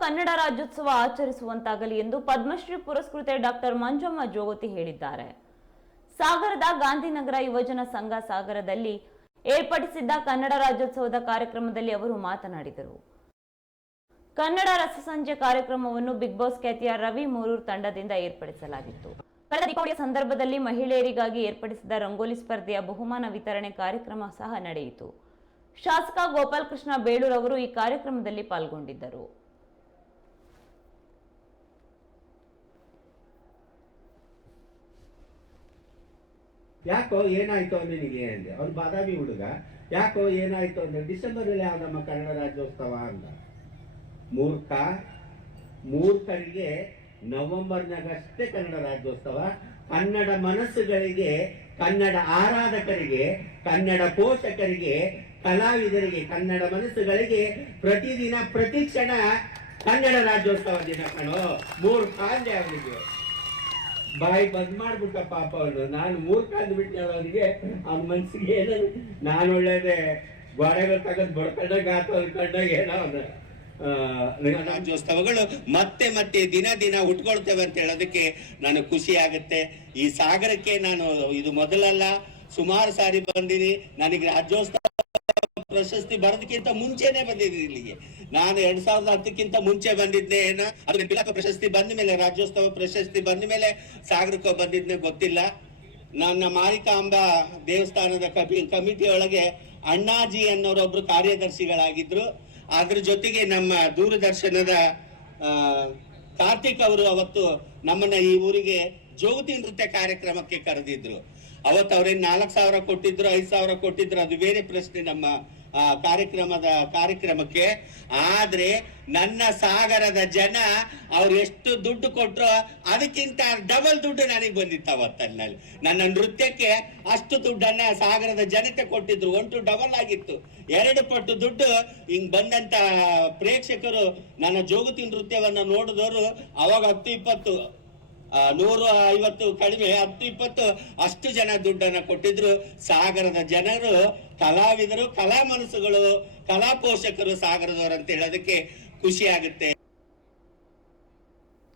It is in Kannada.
ಕನ್ನಡ ರಾಜ್ಯೋತ್ಸವ ಆಚರಿಸುವಂತಾಗಲಿ ಎಂದು ಪದ್ಮಶ್ರೀ ಪುರಸ್ಕೃತ ಡಾಕ್ಟರ್ ಮಂಜಮ್ಮ ಜೋಗತಿ ಹೇಳಿದ್ದಾರೆ. ಸಾಗರದ ಗಾಂಧಿನಗರ ಯುವಜನ ಸಂಘ ಸಾಗರದಲ್ಲಿ ಏರ್ಪಡಿಸಿದ್ದ ಕನ್ನಡ ರಾಜ್ಯೋತ್ಸವದ ಕಾರ್ಯಕ್ರಮದಲ್ಲಿ ಅವರು ಮಾತನಾಡಿದರು. ಕನ್ನಡ ರಸಸಂಜೆ ಕಾರ್ಯಕ್ರಮವನ್ನು ಬಿಗ್ ಬಾಸ್ ಖ್ಯಾತಿಯ ರವಿ ಮೂರೂರ್ ತಂಡದಿಂದ ಏರ್ಪಡಿಸಲಾಗಿತ್ತು. ಕಳೆದ ದೀಪಾವಳಿಯ ಸಂದರ್ಭದಲ್ಲಿ ಮಹಿಳೆಯರಿಗಾಗಿ ಏರ್ಪಡಿಸಿದ ರಂಗೋಲಿ ಸ್ಪರ್ಧೆಯ ಬಹುಮಾನ ವಿತರಣೆ ಕಾರ್ಯಕ್ರಮ ಸಹ ನಡೆಯಿತು. ಶಾಸಕ ಗೋಪಾಲಕೃಷ್ಣ ಬೇಳೂರ್ ಅವರು ಈ ಕಾರ್ಯಕ್ರಮದಲ್ಲಿ ಪಾಲ್ಗೊಂಡಿದ್ದರು. ಯಾಕೋ ಏನಾಯ್ತು ನಿನಗೆ ಅಂದೆ ಅವ್ನು ಬಾದಾಮಿ ಹುಡುಗ. ಯಾಕೋ ಏನಾಯ್ತು ಅಂದ್ರೆ ಡಿಸೆಂಬರ್ ಅಲ್ಲಿ ಯಾವ್ದಮ್ಮ ಕನ್ನಡ ರಾಜ್ಯೋತ್ಸವ ಅಂದ ಮೂರ್ಖ. ಮೂರ್ಖರಿಗೆ ನವೆಂಬರ್ನಾಗ ಅಷ್ಟೇ ಕನ್ನಡ ರಾಜ್ಯೋತ್ಸವ. ಕನ್ನಡ ಮನಸ್ಸುಗಳಿಗೆ, ಕನ್ನಡ ಆರಾಧಕರಿಗೆ, ಕನ್ನಡ ಪೋಷಕರಿಗೆ, ಕಲಾವಿದರಿಗೆ, ಕನ್ನಡ ಮನಸ್ಸುಗಳಿಗೆ ಪ್ರತಿದಿನ ಪ್ರತಿ ಕ್ಷಣ ಕನ್ನಡ ರಾಜ್ಯೋತ್ಸವ ದಿನ ಕಣೋ. ಮೂರ್ಖ ಅಂದೆ ಅವನಿಗೆ. ಬಾಯಿ ಬಂದ್ ಮಾಡ್ಬಿಟ್ಟ ಪಾಪ ಅವನು ನಾನು ಮೂರ್ಖ ಅಂದ್ಬಿಟ್ಟೆ ಅವನಿಗೆ. ಅವ್ನ ಮನ್ಸಿಗೆ ಏನೋ ನಾನು ಒಳ್ಳೇದೆ. ಗೋಡೆಗಳು ತಗೊಂಡ್ ಬಡ್ಕೊಂಡಾಗ ಆತ ಅನ್ಕೊಂಡಾಗ ಏನೋ ಅವನು ರಾಜ್ಯೋತ್ಸವಗಳು ಮತ್ತೆ ಮತ್ತೆ ದಿನ ದಿನ ಉಟ್ಕೊಳ್ತೇವೆ ಅಂತ ಹೇಳೋದಕ್ಕೆ ನನಗೆ ಖುಷಿ ಆಗುತ್ತೆ. ಈ ಸಾಗರಕ್ಕೆ ನಾನು ಇದು ಮೊದಲಲ್ಲ, ಸುಮಾರು ಸಾರಿ ಬಂದಿನಿ. ನನಗೆ ರಾಜ್ಯೋತ್ಸವ ಪ್ರಶಸ್ತಿ ಬರೋದಕ್ಕಿಂತ ಮುಂಚೆನೆ ಬಂದಿದ್ದೆ ಇಲ್ಲಿಗೆ. ನಾನು ಎರಡ್ ಸಾವಿರದ ಹತ್ತಕ್ಕಿಂತ ಮುಂಚೆ ಬಂದಿದ್ದೆ, ಏನ? ಅದ್ರ ತಿಲಕ ಪ್ರಶಸ್ತಿ ಬಂದ ಮೇಲೆ, ರಾಜ್ಯೋತ್ಸವ ಪ್ರಶಸ್ತಿ ಬಂದ ಮೇಲೆ ಸಾಗರಕ್ಕೆ ಬಂದಿದ್ನೆ ಗೊತ್ತಿಲ್ಲ. ನನ್ನ ಮಾರಿಕಾಂಬಾ ದೇವಸ್ಥಾನದ ಕಮಿ ಕಮಿಟಿ ಒಳಗೆ ಅಣ್ಣಾಜಿ ಅನ್ನೋರೊಬ್ರು ಕಾರ್ಯದರ್ಶಿಗಳಾಗಿದ್ರು. ಅದ್ರ ಜೊತೆಗೆ ನಮ್ಮ ದೂರದರ್ಶನದ ಕಾರ್ತಿಕ್ ಅವರು ಅವತ್ತು ನಮ್ಮನ್ನ ಈ ಊರಿಗೆ ಜ್ಯೋತಿ ನೃತ್ಯ ಕಾರ್ಯಕ್ರಮಕ್ಕೆ ಕರೆದಿದ್ರು. ಅವತ್ತು ಅವ್ರೇನ್ ನಾಲ್ಕು ಸಾವಿರ ಕೊಟ್ಟಿದ್ರು, ಐದ್ ಸಾವಿರ ಕೊಟ್ಟಿದ್ರು, ಅದು ಬೇರೆ ಪ್ರಶ್ನೆ ನಮ್ಮ ಕಾರ್ಯಕ್ರಮದ ಕಾರ್ಯಕ್ರಮಕ್ಕೆ. ಆದ್ರೆ ನನ್ನ ಸಾಗರದ ಜನ ಅವ್ರು ಎಷ್ಟು ದುಡ್ಡು ಕೊಟ್ರು ಅದಕ್ಕಿಂತ ಡಬಲ್ ದುಡ್ಡು ನನಗೆ ಬಂದಿತ್ತು ಅವತ್ತಲ್ಲಿ. ನನ್ನ ನೃತ್ಯಕ್ಕೆ ಅಷ್ಟು ದುಡ್ಡನ್ನ ಸಾಗರದ ಜನತೆ ಕೊಟ್ಟಿದ್ರು. ಒಂಟು ಡಬಲ್ ಆಗಿತ್ತು. ಎರಡು ಪಟ್ಟು ದುಡ್ಡು ಹಿಂಗ್ ಬಂದಂತ ಪ್ರೇಕ್ಷಕರು ನನ್ನ ಜೋಗತಿ ನೃತ್ಯವನ್ನ ನೋಡಿದವರು ಅವಾಗ ಹತ್ತು ಇಪ್ಪತ್ತು. ನೂರು ಐವತ್ತು ಕಡಿಮೆ, ಹತ್ತು ಇಪ್ಪತ್ತು, ಅಷ್ಟು ಜನ ದುಡ್ಡನ್ನ ಕೊಟ್ಟಿದ್ರು. ಸಾಗರದ ಜನರು, ಕಲಾವಿದರು, ಕಲಾ ಮನಸ್ಸುಗಳು, ಕಲಾ ಪೋಷಕರು ಸಾಗರದವರು ಅಂತ ಹೇಳೋದಕ್ಕೆ ಖುಷಿ ಆಗುತ್ತೆ.